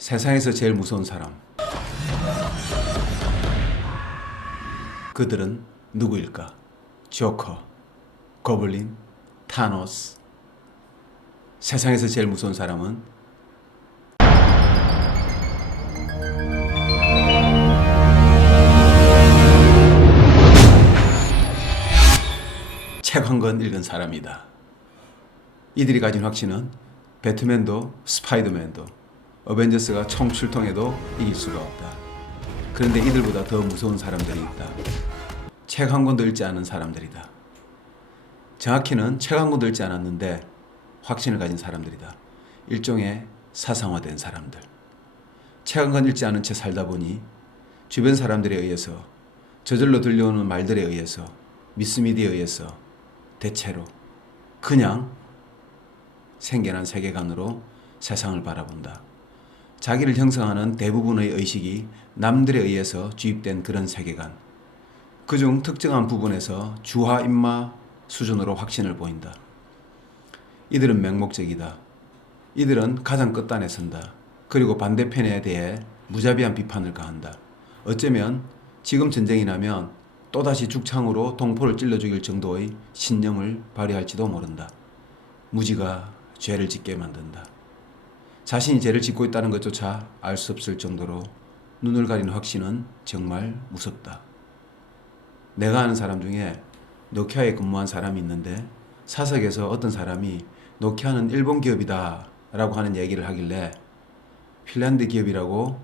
세상에서 제일 무서운 사람. 그들은 누구일까? 조커, 고블린, 타노스. 세상에서 제일 무서운 사람은 책 한 권 읽은 사람이다. 이들이 가진 확신은 배트맨도 스파이더맨도 어벤져스가 총 출동해도 이길 수가 없다. 그런데 이들보다 더 무서운 사람들이 있다. 책 한 권도 읽지 않은 사람들이다. 정확히는 책 한 권도 읽지 않았는데 확신을 가진 사람들이다. 일종의 사상화된 사람들. 책 한 권 읽지 않은 채 살다 보니 주변 사람들에 의해서, 저절로 들려오는 말들에 의해서, 미스미디에 의해서 대체로 그냥 생겨난 세계관으로 세상을 바라본다. 자기를 형성하는 대부분의 의식이 남들에 의해서 주입된 그런 세계관. 그중 특정한 부분에서 주화 입마 수준으로 확신을 보인다. 이들은 맹목적이다. 이들은 가장 끝단에 선다. 그리고 반대편에 대해 무자비한 비판을 가한다. 어쩌면 지금 전쟁이 나면 또다시 죽창으로 동포를 찔러 죽일 정도의 신념을 발휘할지도 모른다. 무지가 죄를 짓게 만든다. 자신이 죄를 짓고 있다는 것조차 알 수 없을 정도로 눈을 가리는 확신은 정말 무섭다. 내가 아는 사람 중에 노키아에 근무한 사람이 있는데 사석에서 어떤 사람이 노키아는 일본 기업이다 라고 하는 얘기를 하길래 핀란드 기업이라고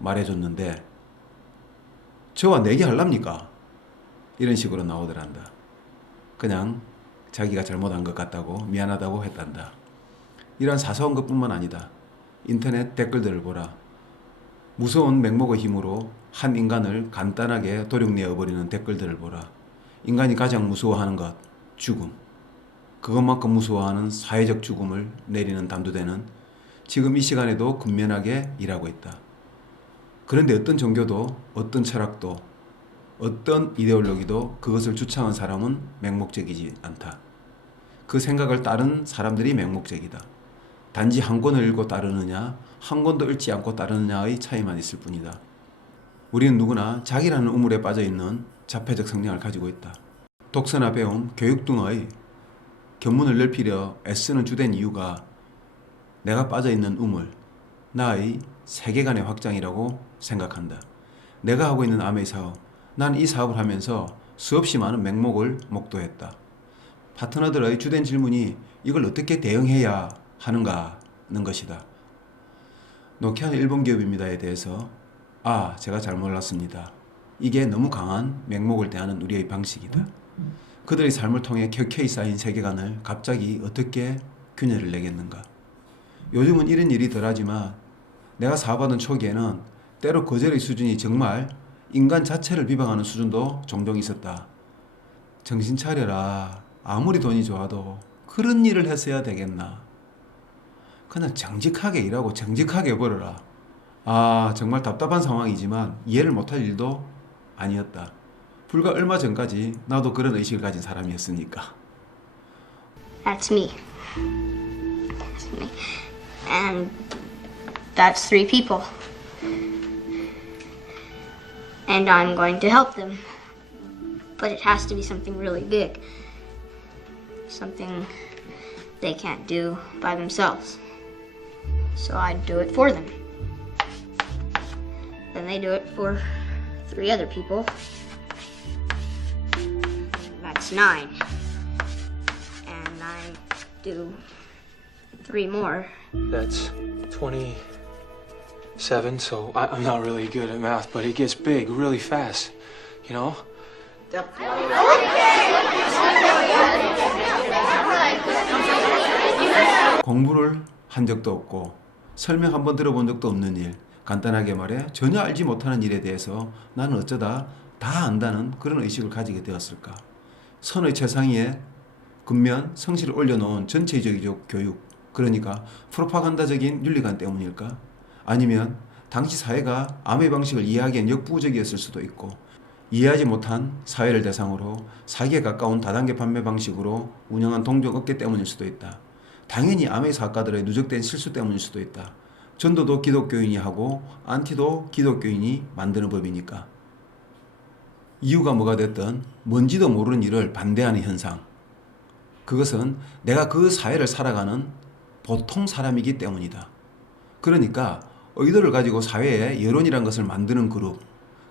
말해줬는데 저와 내기 할랍니까? 이런 식으로 나오더란다. 그냥 자기가 잘못한 것 같다고 미안하다고 했단다. 이러한 사소한 것뿐만 아니다. 인터넷 댓글들을 보라. 무서운 맹목의 힘으로 한 인간을 간단하게 도륙내어버리는 댓글들을 보라. 인간이 가장 무서워하는 것, 죽음. 그것만큼 무서워하는 사회적 죽음을 내리는 담두대는 지금 이 시간에도 근면하게 일하고 있다. 그런데 어떤 종교도, 어떤 철학도, 어떤 이데올로기도 그것을 주창한 사람은 맹목적이지 않다. 그 생각을 따른 사람들이 맹목적이다. 단지 한 권을 읽고 따르느냐, 한 권도 읽지 않고 따르느냐의 차이만 있을 뿐이다. 우리는 누구나 자기라는 우물에 빠져있는 자폐적 성향을 가지고 있다. 독서나 배움, 교육 등의 견문을 넓히려 애쓰는 주된 이유가 내가 빠져있는 우물, 나의 세계관의 확장이라고 생각한다. 내가 하고 있는 아메이 사업, 난 이 사업을 하면서 수없이 많은 맹목을 목도했다. 파트너들의 주된 질문이 이걸 어떻게 대응해야 하는가는 것이다. 노키아는 일본 기업입니다에 대해서 제가 잘 몰랐습니다. 이게 너무 강한 맹목을 대하는 우리의 방식이다. 그들의 삶을 통해 켜켜이 쌓인 세계관을 갑자기 어떻게 균열을 내겠는가. 요즘은 이런 일이 덜하지만 내가 사업하던 초기에는 때로 거절의 수준이 정말 인간 자체를 비방하는 수준도 종종 있었다. 정신 차려라. 아무리 돈이 좋아도 그런 일을 했어야 되겠나. 그냥 정직하게 일하고 정직하게 벌어라. 정말 답답한 상황이지만 이해를 못할 일도 아니었다. 불과 얼마 전까지 나도 그런 의식을 가진 사람이었으니까. That's me. That's me. And that's 3 people. And I'm going to help them. But it has to be something really big. Something they can't do by themselves. So I do it for them. Then they do it for 3 other people. That's 9. And I do 3 more. That's 27, so I'm not really good at math, but it gets big really fast, you know? 공부를 한 적도 없고 설명 한번 들어본 적도 없는 일, 간단하게 말해 전혀 알지 못하는 일에 대해서 나는 어쩌다 다 안다는 그런 의식을 가지게 되었을까. 선의 최상위에 근면 성실을 올려놓은 전체적인 교육, 그러니까 프로파간다적인 윤리관 때문일까? 아니면 당시 사회가 아메 방식을 이해하기엔 역부족이었을 수도 있고 이해하지 못한 사회를 대상으로 사기에 가까운 다단계 판매 방식으로 운영한 동종 업계 때문일 수도 있다. 당연히 아메 사학가들의 누적된 실수 때문일 수도 있다. 전도도 기독교인이 하고 안티도 기독교인이 만드는 법이니까. 이유가 뭐가 됐든 뭔지도 모르는 일을 반대하는 현상. 그것은 내가 그 사회를 살아가는 보통 사람이기 때문이다. 그러니까 의도를 가지고 사회에 여론이란 것을 만드는 그룹,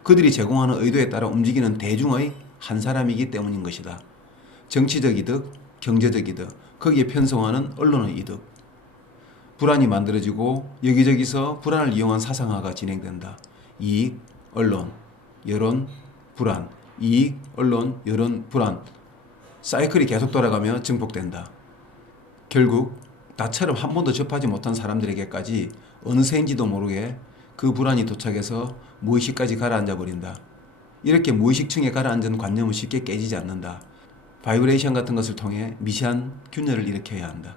그들이 제공하는 의도에 따라 움직이는 대중의 한 사람이기 때문인 것이다. 정치적 이득, 경제적 이득, 거기에 편성하는 언론의 이득. 불안이 만들어지고 여기저기서 불안을 이용한 사상화가 진행된다. 이익, 언론, 여론, 불안, 이익, 언론, 여론, 불안. 사이클이 계속 돌아가며 증폭된다. 결국 나처럼 한 번도 접하지 못한 사람들에게까지 어느새인지도 모르게 그 불안이 도착해서 무의식까지 가라앉아 버린다. 이렇게 무의식층에 가라앉은 관념은 쉽게 깨지지 않는다. 바이브레이션 같은 것을 통해 미세한 균열을 일으켜야 한다.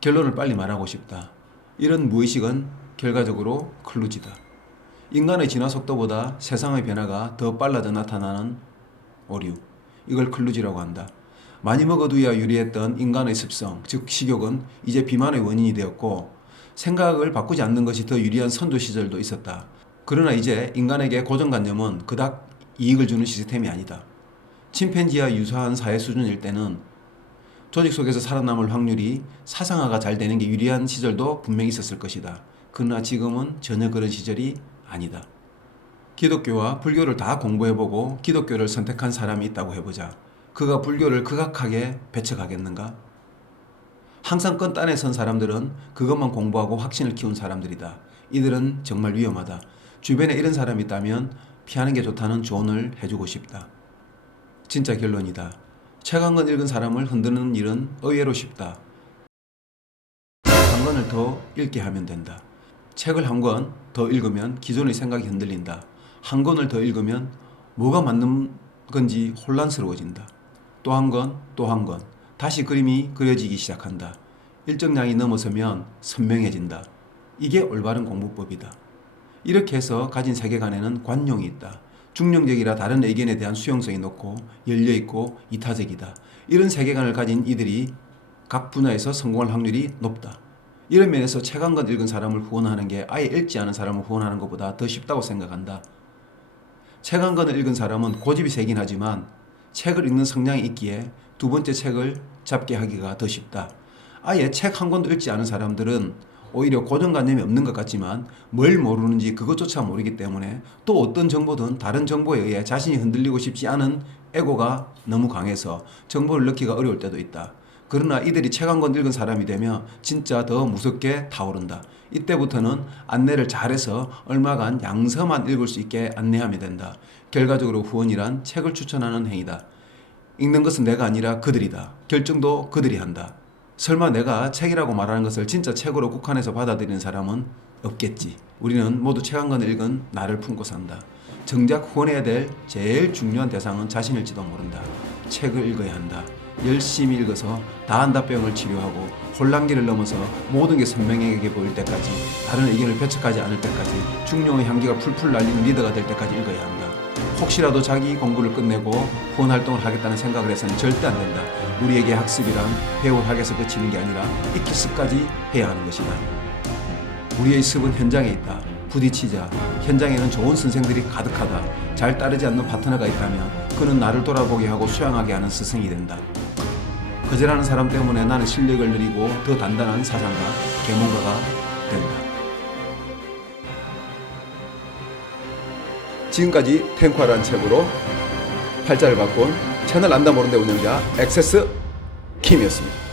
결론을 빨리 말하고 싶다. 이런 무의식은 결과적으로 클루지다. 인간의 진화 속도보다 세상의 변화가 더 빨라져 나타나는 오류. 이걸 클루지라고 한다. 많이 먹어두야 유리했던 인간의 습성, 즉 식욕은 이제 비만의 원인이 되었고 생각을 바꾸지 않는 것이 더 유리한 선조 시절도 있었다. 그러나 이제 인간에게 고정관념은 그닥 이익을 주는 시스템이 아니다. 침팬지와 유사한 사회 수준일 때는 조직 속에서 살아남을 확률이 사상화가 잘 되는 게 유리한 시절도 분명히 있었을 것이다. 그러나 지금은 전혀 그런 시절이 아니다. 기독교와 불교를 다 공부해보고 기독교를 선택한 사람이 있다고 해보자. 그가 불교를 극악하게 배척하겠는가? 항상 끈단에 선 사람들은 그것만 공부하고 확신을 키운 사람들이다. 이들은 정말 위험하다. 주변에 이런 사람이 있다면 피하는 게 좋다는 조언을 해주고 싶다. 진짜 결론이다. 책 한 권 읽은 사람을 흔드는 일은 의외로 쉽다. 한 권을 더 읽게 하면 된다. 책을 한 권 더 읽으면 기존의 생각이 흔들린다. 한 권을 더 읽으면 뭐가 맞는 건지 혼란스러워진다. 또 한 권, 또 한 권. 다시 그림이 그려지기 시작한다. 일정량이 넘어서면 선명해진다. 이게 올바른 공부법이다. 이렇게 해서 가진 세계관에는 관용이 있다. 중령적이라 다른 의견에 대한 수용성이 높고 열려있고 이타적이다. 이런 세계관을 가진 이들이 각 분야에서 성공할 확률이 높다. 이런 면에서 책 한 권 읽은 사람을 후원하는 게 아예 읽지 않은 사람을 후원하는 것보다 더 쉽다고 생각한다. 책 한 권을 읽은 사람은 고집이 세긴 하지만 책을 읽는 성향이 있기에 두 번째 책을 잡게 하기가 더 쉽다. 아예 책 한 권도 읽지 않은 사람들은 오히려 고정관념이 없는 것 같지만 뭘 모르는지 그것조차 모르기 때문에 또 어떤 정보든 다른 정보에 의해 자신이 흔들리고 싶지 않은 에고가 너무 강해서 정보를 넣기가 어려울 때도 있다. 그러나 이들이 책 한 권 읽은 사람이 되면 진짜 더 무섭게 타오른다. 이때부터는 안내를 잘해서 얼마간 양서만 읽을 수 있게 안내하면 된다. 결과적으로 후원이란 책을 추천하는 행위다. 읽는 것은 내가 아니라 그들이다. 결정도 그들이 한다. 설마 내가 책이라고 말하는 것을 진짜 책으로 국한해서 받아들이는 사람은 없겠지. 우리는 모두 책 한 권을 읽은 나를 품고 산다. 정작 후원해야 될 제일 중요한 대상은 자신일지도 모른다. 책을 읽어야 한다. 열심히 읽어서 다한다병을 치료하고 혼란기를 넘어서 모든 게 선명하게 보일 때까지, 다른 의견을 배척하지 않을 때까지, 중용의 향기가 풀풀 날리는 리더가 될 때까지 읽어야 한다. 혹시라도 자기 공부를 끝내고 후원 활동을 하겠다는 생각을 해서는 절대 안 된다. 우리에게 학습이란 배울 학에서 그치는 게 아니라 익힐 습까지 해야 하는 것이다. 우리의 습은 현장에 있다. 부딪히자. 현장에는 좋은 선생들이 가득하다. 잘 따르지 않는 파트너가 있다면 그는 나를 돌아보게 하고 수양하게 하는 스승이 된다. 거절하는 사람 때문에 나는 실력을 늘리고 더 단단한 사상가, 계몽가가 된다. 지금까지 탱화라는 책으로 팔자를 바꾼 채널 안다 모른다 운영자 액세스 킴이었습니다.